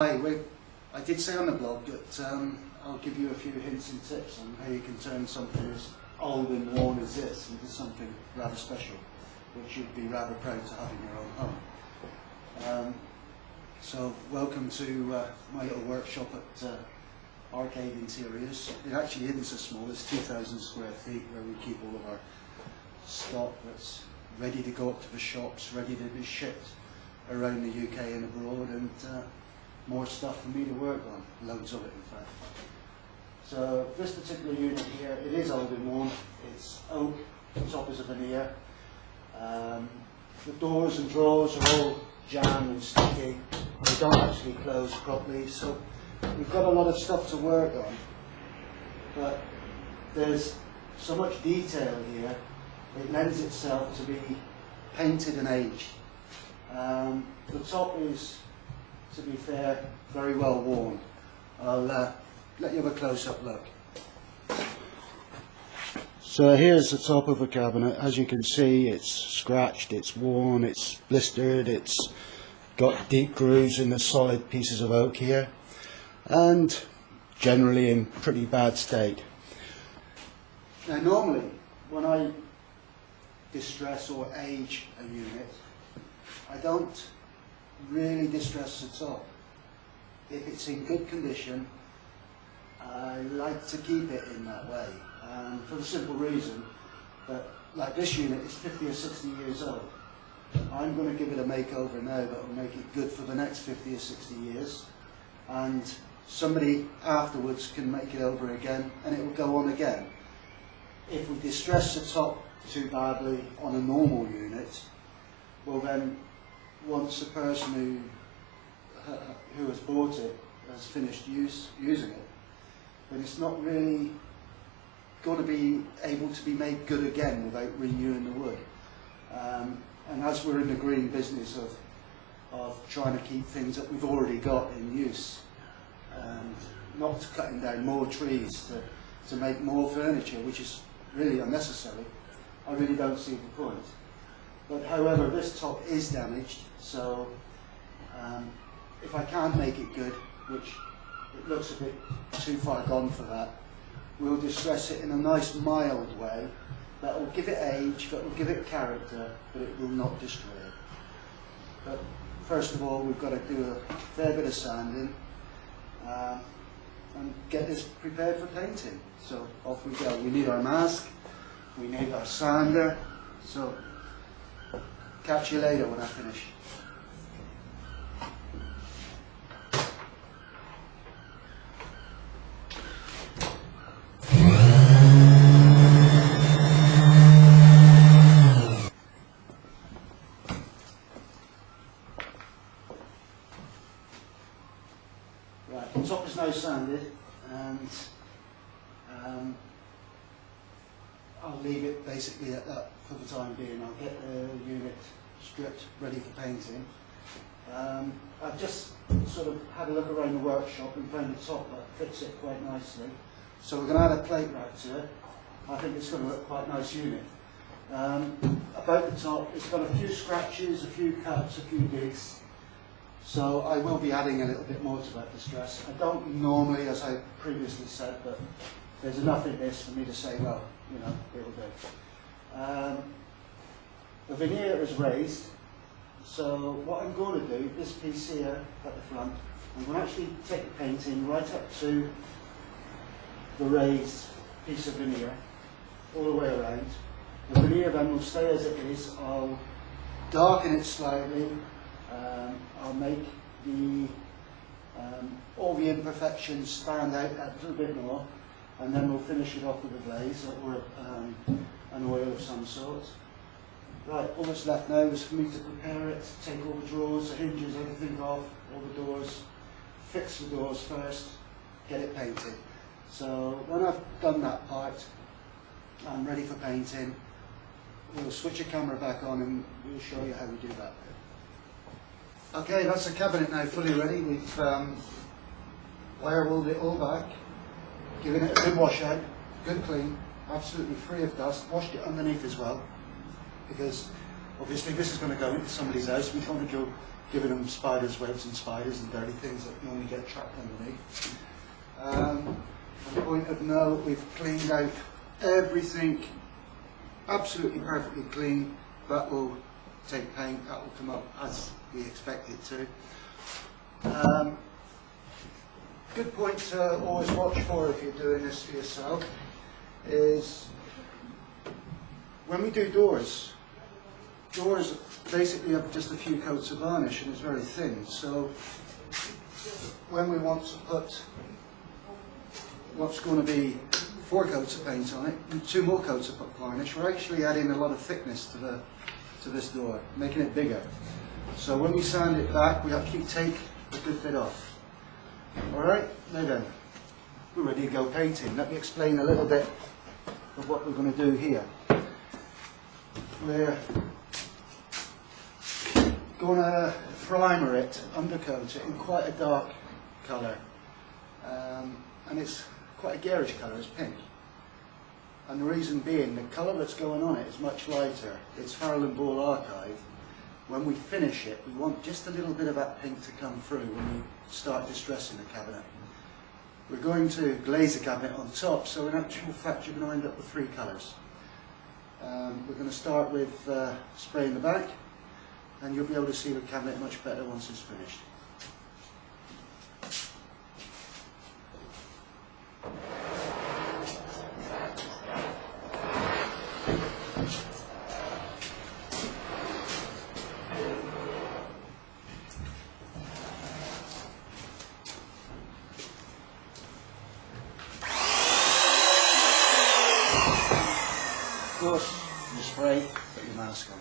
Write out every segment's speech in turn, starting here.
I did say on the blog that I'll give you a few hints and tips on how you can turn something as old and worn as this into something rather special, which you'd be rather proud to have in your own home. So welcome to my little workshop at Arcade Interiors. It actually isn't so small, it's 2,000 square feet where we keep all of our stock that's ready to go up to the shops, ready to be shipped around the UK and abroad, and more stuff for me to work on, loads of it in fact. So this particular unit here, it is old and worn, it's oak, the top is a veneer. The doors and drawers are all jammed and sticky, they don't actually close properly, so we've got a lot of stuff to work on, but there's so much detail here, it lends itself to be painted and aged. The top is, to be fair, very well worn. I'll let you have a close-up look. So here's the top of a cabinet. As you can see, it's scratched, it's worn, it's blistered, it's got deep grooves in the solid pieces of oak here, and generally in pretty bad state. Now normally, when I distress or age a unit, I don't really distress the top. If it's in good condition, I like to keep it in that way, for the simple reason that, like this unit is 50 or 60 years old. I'm going to give it a makeover now that will make it good for the next 50 or 60 years, and somebody afterwards can make it over again and it will go on again. If we distress the top too badly on a normal unit, well then, once the person who has bought it has finished using it, then it's not really going to be able to be made good again without renewing the wood. And as we're in the green business of trying to keep things that we've already got in use, and not cutting down more trees to make more furniture, which is really unnecessary, I really don't see the point. But however, this top is damaged, so if I can't make it good, which it looks a bit too far gone for that, we'll distress it in a nice mild way that will give it age, that will give it character, but it will not destroy it. But first of all, we've got to do a fair bit of sanding and get this prepared for painting. So off we go. We need our mask, we need our sander, so catch you later when I finish. Right, the top is now sanded, and I'll leave it basically at that for the time being. I'll get the unit stripped, ready for painting. I've just sort of had a look around the workshop and found a top that fits it quite nicely. So we're going to add a plate rack to it. I think it's going to look quite a nice unit. About the top, it's got a few scratches, a few cuts, a few digs. So I will be adding a little bit more to that distress. I don't normally, as I previously said, but there's enough in this for me to say, well, you know, it'll do. The veneer is raised, so what I'm going to do, this piece here at the front, I'm going to actually take the painting right up to the raised piece of veneer, all the way around. The veneer then will stay as it is. I'll darken it slightly, I'll make all the imperfections stand out a little bit more, and then we'll finish it off with a glaze or an oil of some sort. Right, all that's left now is for me to prepare it, take all the drawers, the hinges, everything off, all the doors, fix the doors first, get it painted. So when I've done that part, I'm ready for painting. We'll switch the camera back on and we'll show you how we do that. Okay, that's the cabinet now fully ready. We've wirewalled it all back, given it a good wash out, good clean, absolutely free of dust, washed it underneath as well, because obviously this is going to go into somebody's house. We don't want to go giving them spiders' webs and spiders and dirty things that normally get trapped underneath. From point of note, we've cleaned out everything, absolutely perfectly clean. That will take paint, that will come up as we expect it to. Good point to always watch for if you're doing this for yourself is when we do doors basically have just a few coats of varnish and it's very thin. So when we want to put what's going to be 4 coats of paint on it and 2 more coats of varnish, we're actually adding a lot of thickness to this door, making it bigger. So when we sand it back, we actually take a good bit off. Alright, now then, we're ready to go painting. Let me explain a little bit of what we're going to do here. We're going to primer it, undercoat it in quite a dark colour. And it's quite a garish colour, it's pink. And the reason being, the colour that's going on it is much lighter. It's Farrell & Ball Archive. When we finish it, we want just a little bit of that pink to come through when we start distressing the cabinet. We're going to glaze the cabinet on top, so in actual fact you're going to end up with 3 colours. We're going to start with spraying the back, and you'll be able to see the cabinet much better once it's finished. Of course, you spray, put your mask on.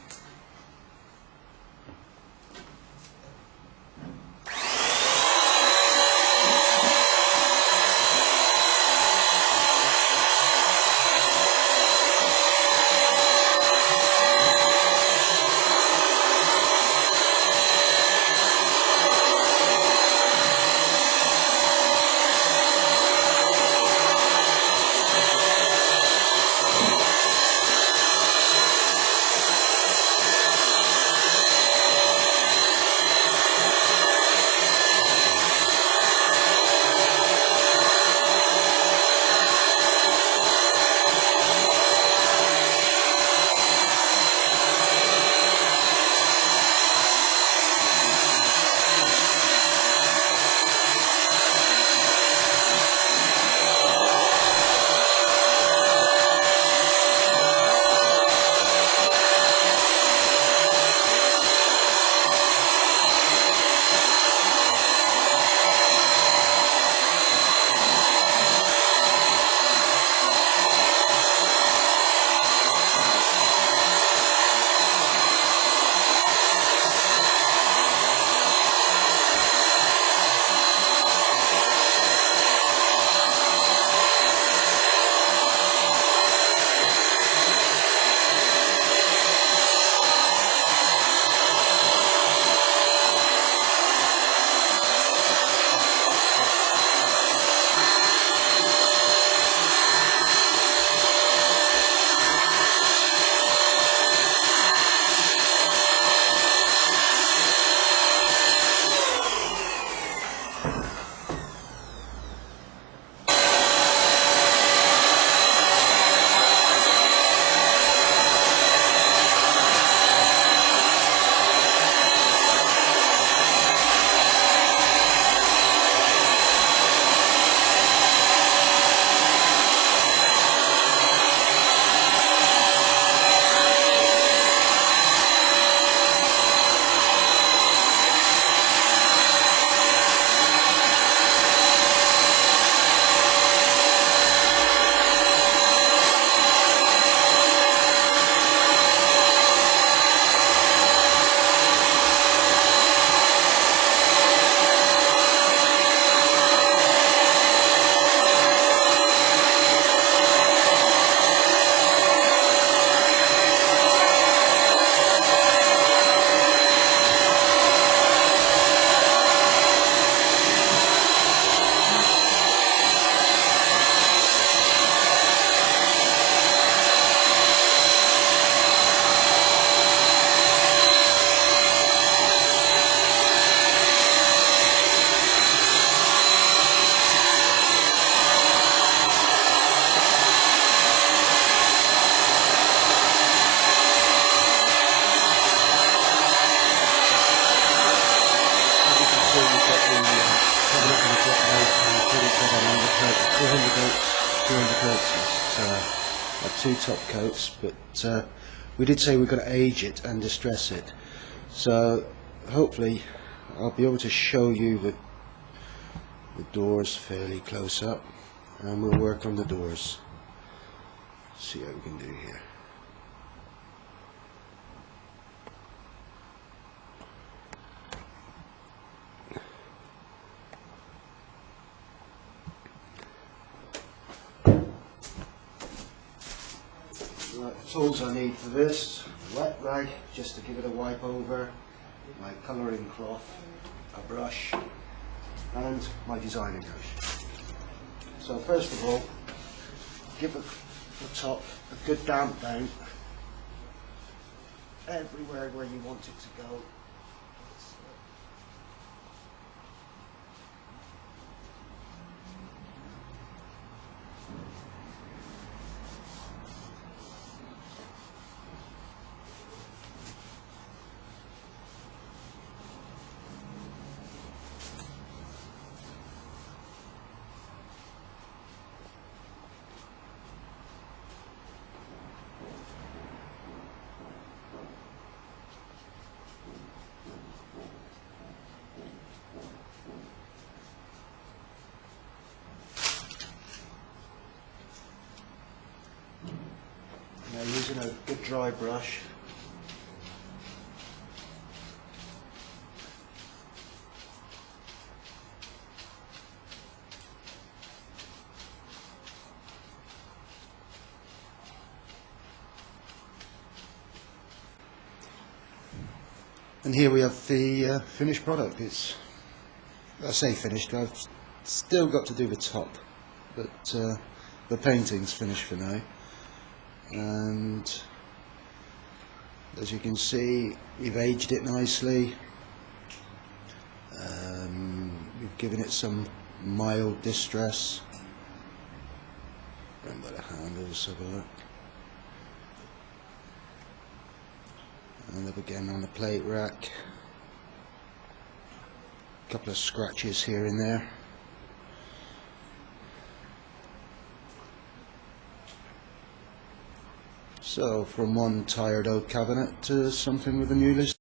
cabinet on the top right and put it on undercoat, 200 coats. It's 2 top coats, but we did say we're going to age it and distress it. So hopefully I'll be able to show you the doors fairly close up, and we'll work on the doors. See how we can do here. Right, the tools I need for this: a wet rag just to give it a wipe over, my colouring cloth, a brush, and my designing brush. So first of all, give the top a good damp down everywhere where you want it to go. Now using a good dry brush, and here we have the finished product. I say finished, I've still got to do the top, but the painting's finished for now. And as you can see, we've aged it nicely. We've given it some mild distress. Run by the handles, have a look. And up again on the plate rack. A couple of scratches here and there. So from one tired oak cabinet to something with a new list.